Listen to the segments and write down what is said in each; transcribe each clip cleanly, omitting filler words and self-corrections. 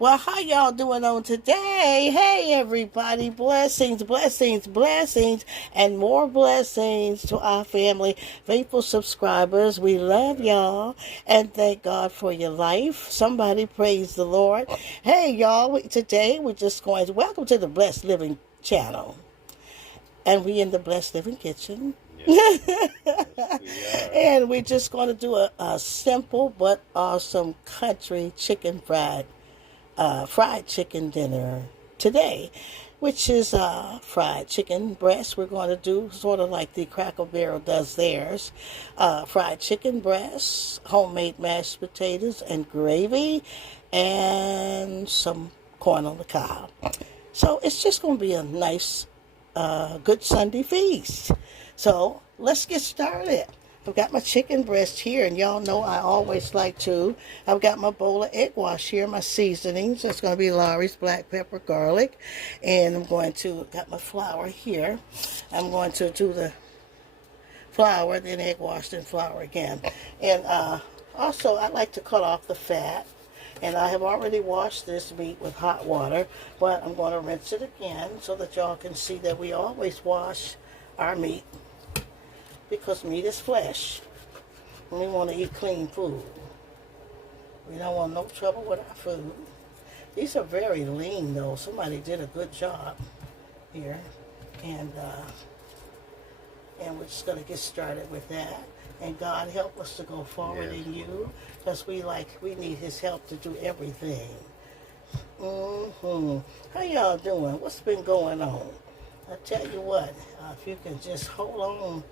Well, how y'all doing on today? Hey, everybody. Blessings, blessings, blessings, and more blessings to our family, faithful subscribers. We love y'all and thank God for your life. Somebody praise the Lord. Hey, y'all. Today we're just going to welcome to the Blessed Living channel. And we in the Blessed Living kitchen. Yes, yes, we are. And we're just going to do a simple but awesome country chicken fried chicken dinner today, which is fried chicken breast. We're going to do sort of like the Cracker Barrel does theirs. Fried chicken breast, homemade mashed potatoes and gravy, and some corn on the cob. So it's just going to be a nice, good Sunday feast. So let's get started. I've got my chicken breast here, and y'all know I always like to. I've got my bowl of egg wash here, my seasonings. It's going to be Lawry's black pepper, garlic, and got my flour here. I'm going to do the flour, then egg wash, then flour again. And also, I like to cut off the fat. And I have already washed this meat with hot water, but I'm going to rinse it again so that y'all can see that we always wash our meat because meat is flesh. And we want to eat clean food. We don't want no trouble with our food. These are very lean, though. Somebody did a good job here. And we're just going to get started with that. And God help us to go forward Yes, in you Lord. because we need his help to do everything. How y'all doing? What's been going on? I tell you what, if you can just hold on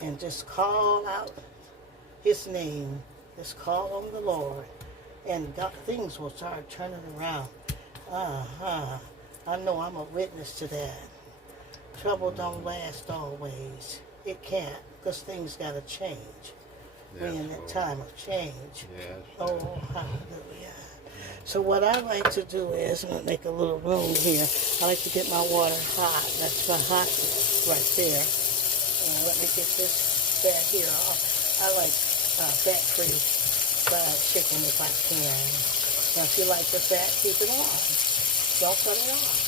and just call out his name, just call on the Lord, and God, things will start turning around. Uh-huh. I know I'm a witness to that. Trouble don't last always. It can't, because things got to change. We're Yes, in that Lord. time of change. Yes, Oh, hallelujah. So what I like to do is, I'm going to make a little room here. I like to get my water hot. That's my hot right there. And let me get this fat here off. I like fat-free fried chicken if I can. Now, if you like the fat, keep it on. Don't cut it off.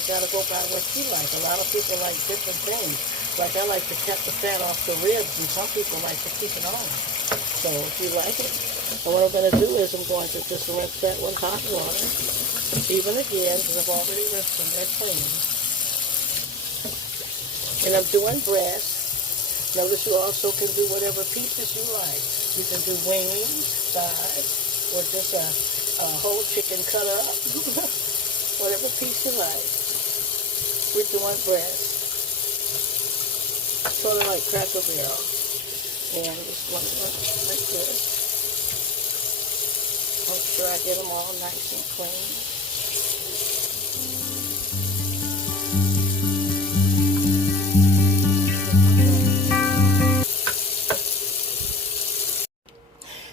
You got to go by what you like. A lot of people like different things. Like I like to cut the fat off the ribs, and some people like to keep it on. So if you like it, and what I'm going to do is I'm going to just rinse that with hot water, even again, because I've already rinsed them. They're clean. And I'm doing breast. Notice you also can do whatever pieces you like. You can do wings, thighs, or just a whole chicken cut up. Whatever piece you like. We're doing breast. Sort of like Cracker Barrel. And just want to like this. Make sure I get them all nice and clean.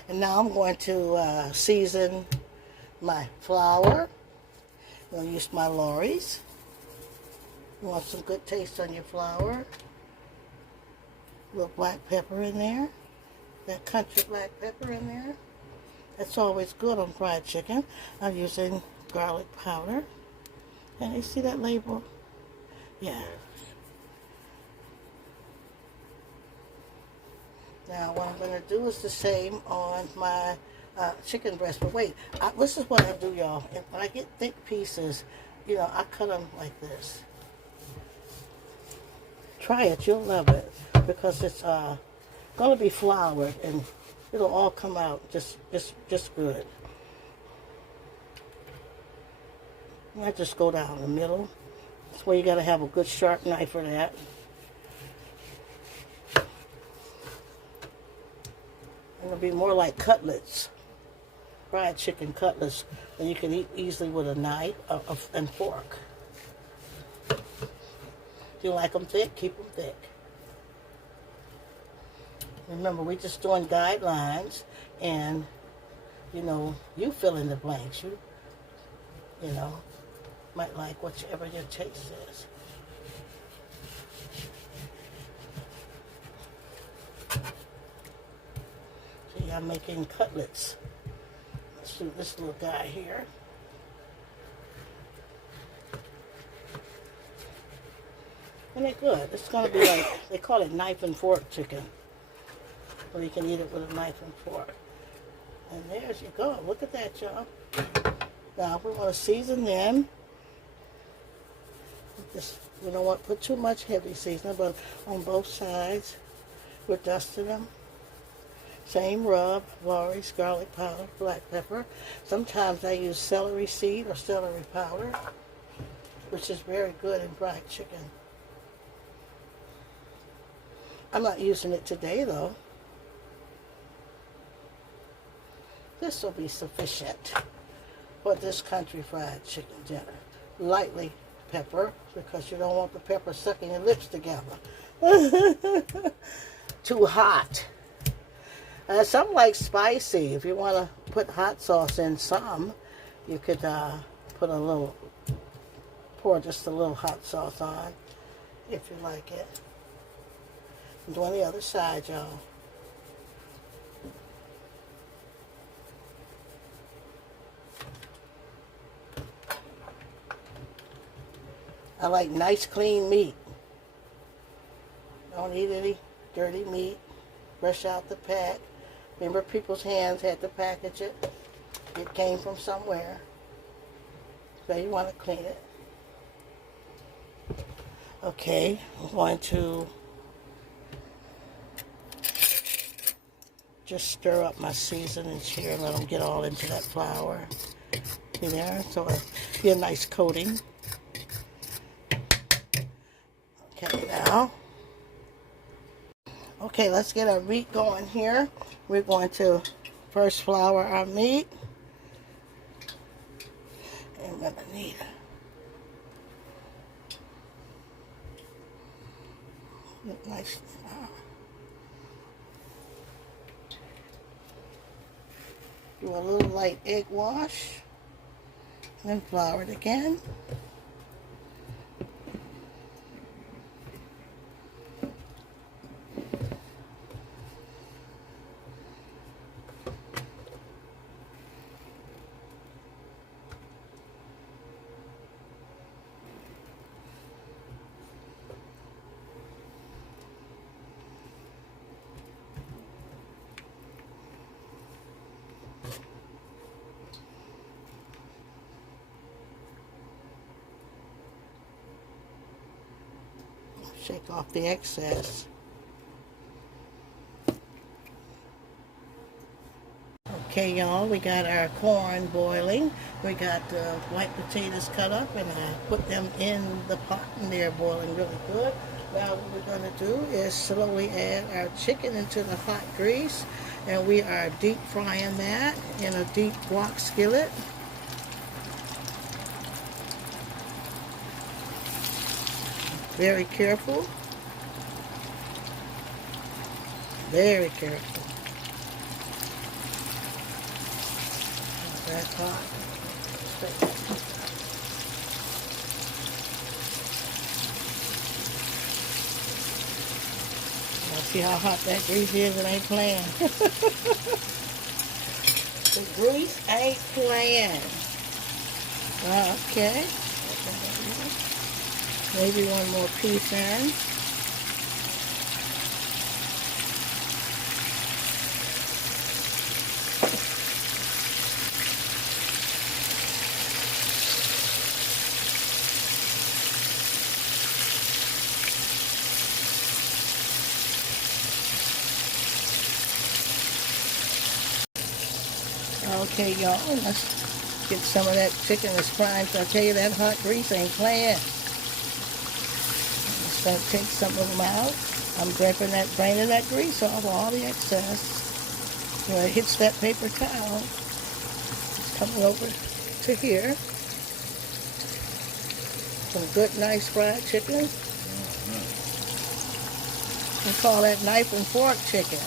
And now I'm going to season my flour. I'm going to use my Lawry's. You want some good taste on your flour. A little black pepper in there. That country black pepper in there. That's always good on fried chicken. I'm using garlic powder. And you see that label? Yeah. yes. Now what I'm going to do is the same on my chicken breast. But wait, this is what I do, y'all. When I get thick pieces, I cut them like this. Try it, you'll love it. Because it's going to be floured and it'll all come out just good. I just go down the middle. That's where you got to have a good sharp knife for that. It'll be more like cutlets, fried chicken cutlets, that you can eat easily with a knife and fork. If you like them thick, keep them thick. Remember, we're just doing guidelines, and you fill in the blanks. You might like whichever your taste is. See, I'm making cutlets. Let's do this little guy here. And they're good. It's going to be like, they call it knife and fork chicken. Or you can eat it with a knife and fork. And there you go. Look at that, y'all. Now, we want to season them. We don't want to put too much heavy seasoning, but on both sides, we're dusting them. Same rub, Lawry's garlic powder, black pepper. Sometimes I use celery seed or celery powder, which is very good in fried chicken. I'm not using it today, though. This will be sufficient for this country fried chicken dinner. Lightly pepper, because you don't want the pepper sucking your lips together. Too hot. Some like spicy. If you want to put hot sauce in some, you could put a little, pour just a little hot sauce on, if you like it. And on the other side, y'all. I like nice clean meat. Don't eat any dirty meat. Brush out the pack. Remember, people's hands had to package it. It came from somewhere. So you want to clean it. Okay, I'm going to just stir up my seasonings here and let them get all into that flour. See there? So it'll be a nice coating. Okay, now. Okay, let's get our meat going here. We're going to first flour our meat. And we're going to need a nice flour. Do a little light egg wash. Then flour it again. Shake off the excess. Okay, y'all, we got our corn boiling. We got the white potatoes cut up, and I put them in the pot, and they're boiling really good. Now what we're going to do is slowly add our chicken into the hot grease, and we are deep frying that in a deep wok skillet. Very careful. Very careful. That's hot. Now see how hot that grease is? It ain't playing. The grease ain't playing. Okay. Maybe one more piece in. Okay, y'all, let's get some of that chicken that's frying. So I tell you, that hot grease ain't playing. Going to take some of them out. I'm draining that grease off, all the excess. When it hits that paper towel, it's coming over to here. Some good, nice fried chicken. I call that knife and fork chicken.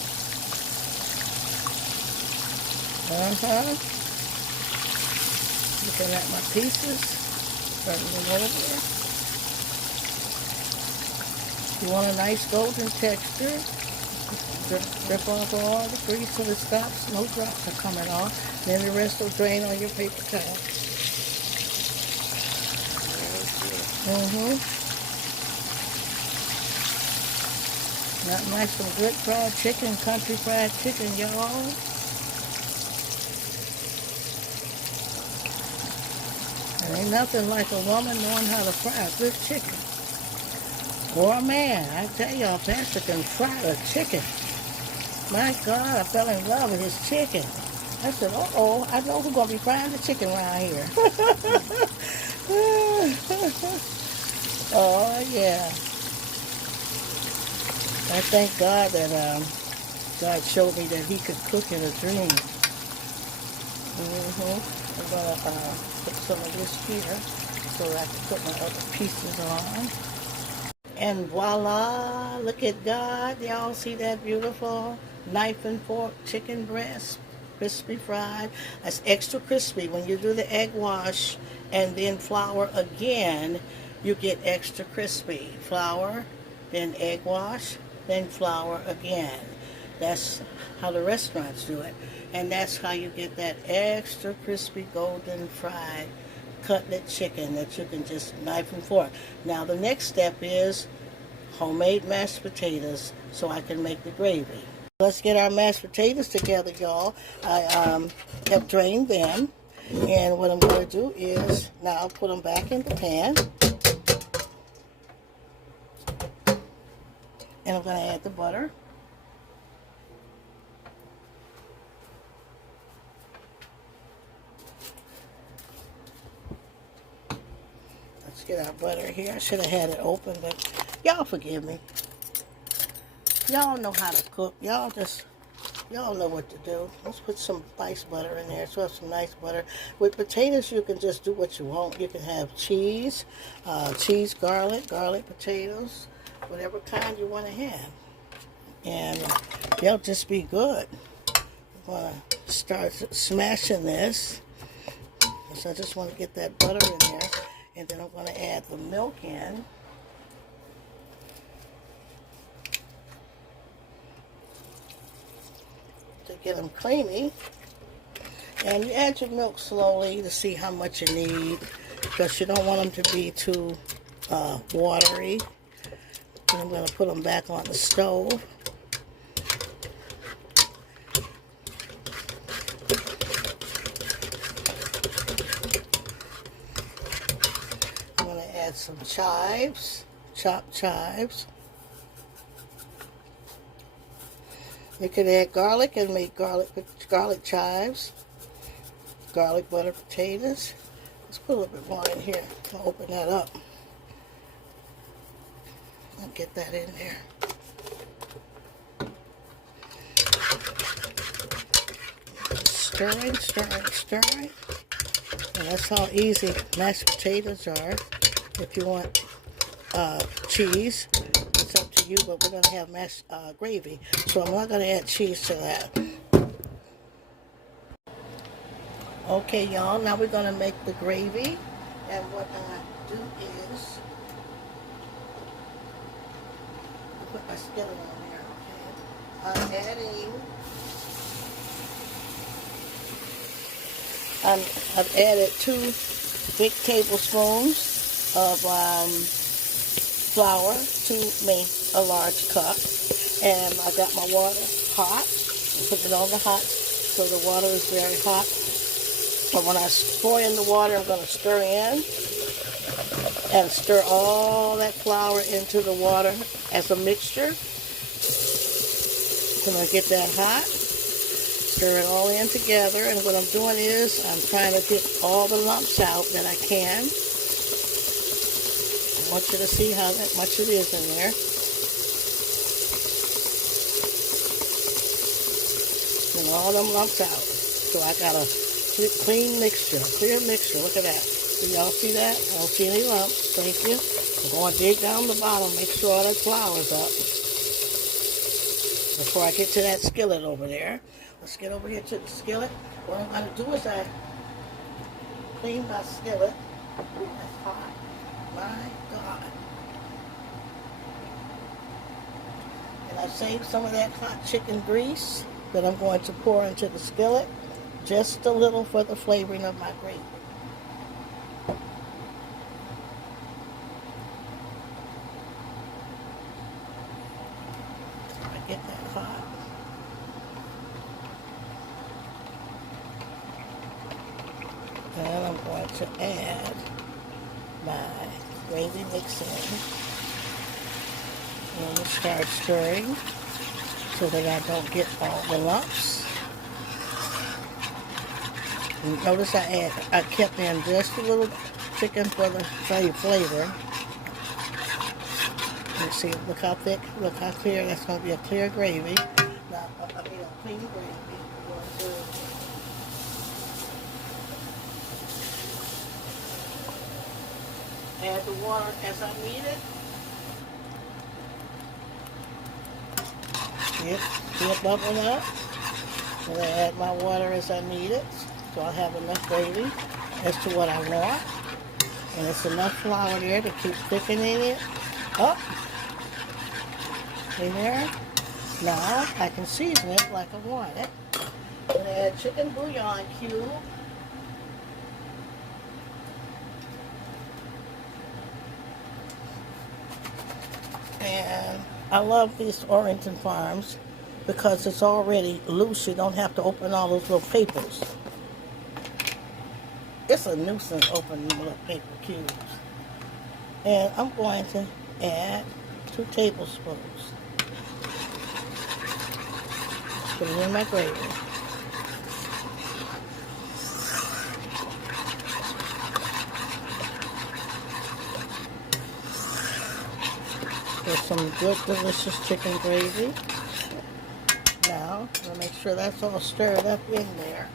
Looking at my pieces, turning them over. You want a nice golden texture. Drip off all the grease till it stops. No drops are coming off. Then the rest will drain on your paper towel. Nothing like some good fried chicken, country fried chicken, y'all. And ain't nothing like a woman knowing how to fry a good chicken. Or a man. I tell y'all, Pastor can fry a chicken. My God, I fell in love with his chicken. I said, uh-oh, I know who's going to be frying the chicken around here. Oh, yeah. I thank God that God showed me that he could cook in a dream. I'm going to put some of this here so I can put my other pieces on. And voila, look at God. Y'all see that beautiful knife and fork chicken breast? Crispy fried. That's extra crispy. When you do the egg wash and then flour again, you get extra crispy. Flour, then egg wash, then flour again. That's how the restaurants do it. And that's how you get that extra crispy golden fried cutlet chicken that you can just knife and fork. Now the next step is homemade mashed potatoes so I can make the gravy. Let's get our mashed potatoes together, y'all. I have drained them, and what I'm going to do is now put them back in the pan, and I'm going to add the butter. Let's get our butter here. I should have had it open, but y'all forgive me. Y'all know how to cook. Y'all know what to do. Let's put some nice butter in there. So have some nice butter. With potatoes, you can just do what you want. You can have cheese, garlic potatoes, whatever kind you want to have. And they'll just be good. I'm going to start smashing this. So I just want to get that butter in there. And then I'm going to add the milk in. To get them creamy. And you add your milk slowly to see how much you need, because you don't want them to be too watery. And I'm going to put them back on the stove. I'm going to add some chives, chopped chives. You can add garlic and make garlic chives, garlic butter potatoes. Let's put a little bit more in here. I'll open that up. I'll get that in there. Stirring, stirring, stirring. And that's how easy mashed potatoes are. If you want cheese, it's up to you, but we're going to have mashed gravy, so I'm not going to add cheese to that. Okay, y'all, now we're going to make the gravy, and what I do is I put my skillet on there. Okay, I've added 2 big tablespoons of flour to make a large cup, and I got my water hot. Put it on the hot so the water is very hot. But when I pour in the water, I'm going to stir in and stir all that flour into the water as a mixture. I'm going to get that hot, stir it all in together, and what I'm doing is I'm trying to get all the lumps out that I can. I want you to see how much it is in there. And all them lumps out. So I got a clean mixture, clear mixture. Look at that. Do y'all see that? I don't see any lumps. Thank you. I'm going to dig down the bottom, make sure all that flour's up before I get to that skillet over there. Let's get over here to the skillet. What I'm going to do is I clean my skillet. Ooh, that's hot. My God. And I I saved some of that hot chicken grease that I'm going to pour into the skillet, just a little for the flavoring of my gravy. I get that hot. And I'm going to add my gravy mix in. I'm going to start stirring so that I don't get all the lumps. And notice I kept in just a little chicken for the flavor. Let's see, look how thick, look how clear. That's going to be a clear gravy. Now, I mean a clean gravy. I'm going to add the water as I need it. See it bubbling up? And I add my water as I need it. So I'll have enough gravy as to what I want. And it's enough flour there to keep thickening it up. In there. Now I can season it like I want it. I'm going to add chicken bouillon cube. And I love these Orrington Farms because it's already loose. You don't have to open all those little papers. It's a nuisance opening little paper cubes. And I'm going to add 2 tablespoons. Put it in my gravy. There's some good, delicious chicken gravy. Now, I'm going to make sure that's all stirred up in there.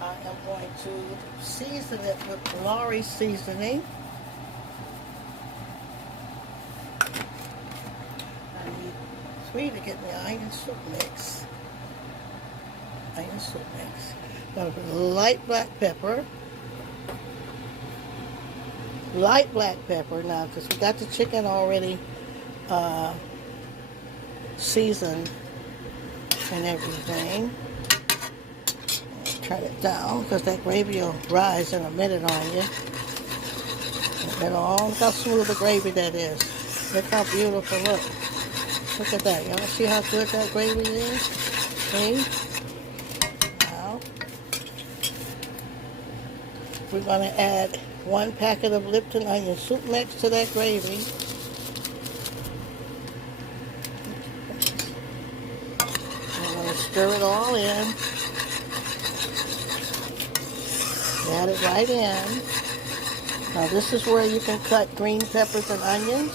I am going to season it with Lawry seasoning. I need 3 to get the onion soup mix. Onion soup mix. Got a light black pepper. Light black pepper now, because we got the chicken already seasoned and everything. Turn it down because that gravy will rise in a minute on you. And all look how smooth the gravy that is. Look how beautiful. Look at that. Y'all see how good that gravy is? See? Now we're going to add 1 packet of Lipton onion soup mix to that gravy. I'm going to stir it all in. Add it right in. Now this is where you can cut green peppers and onions.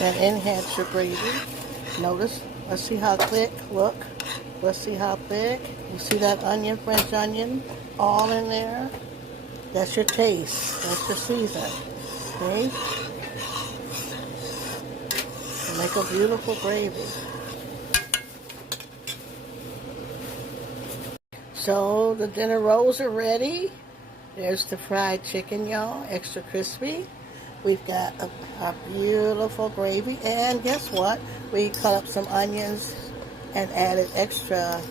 And enhance your gravy. Notice, let's see how thick, look. Let's see how thick. You see that onion, French onion, all in there? That's your taste. That's your season. Okay? Make a beautiful gravy. So the dinner rolls are ready. There's the fried chicken, y'all, extra crispy. We've got a beautiful gravy, and guess what? We cut up some onions and added extra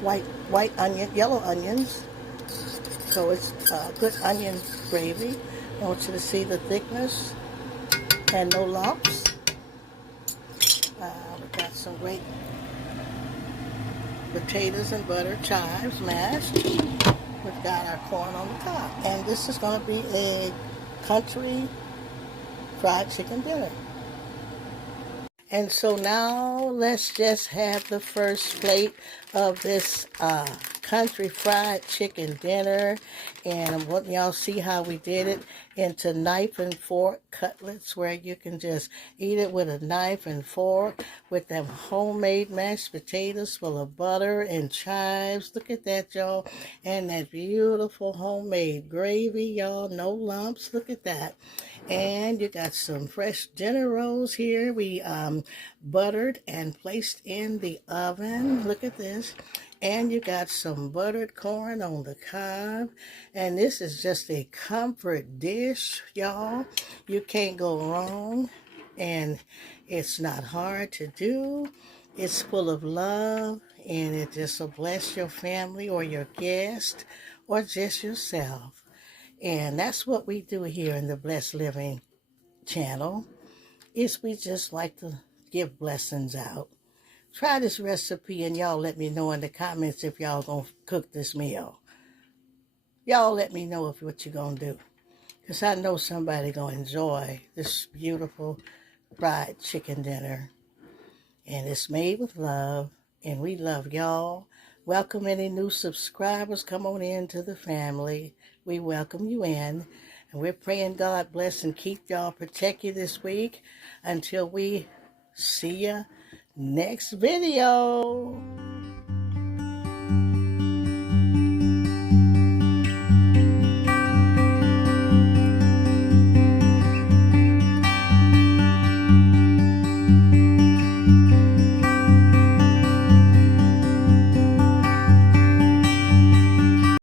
white onion, yellow onions. So it's good onion gravy. I want you to see the thickness and no lumps. We've got some great potatoes and butter chives mashed. We've got our corn on the top. And this is going to be a country fried chicken dinner. And so now let's just have the first plate of this country fried chicken dinner. And I'm letting y'all see how we did it into knife and fork cutlets, where you can just eat it with a knife and fork with them homemade mashed potatoes full of butter and chives. Look at that, y'all. And that beautiful homemade gravy, y'all. No lumps. Look at that. And you got some fresh dinner rolls here. We buttered and placed in the oven. Look at this. And you got some buttered corn on the cob. And this is just a comfort dish, y'all. You can't go wrong. And it's not hard to do. It's full of love. And it just will bless your family or your guest or just yourself. And that's what we do here in the Blessed Living channel. Is we just like to give blessings out. Try this recipe and y'all let me know in the comments if y'all gonna cook this meal. Y'all let me know if what you're gonna do. Because I know somebody gonna enjoy this beautiful fried chicken dinner. And it's made with love. And we love y'all. Welcome any new subscribers. Come on into the family. We welcome you in. And we're praying God bless and keep y'all, protect you this week until we see ya next video.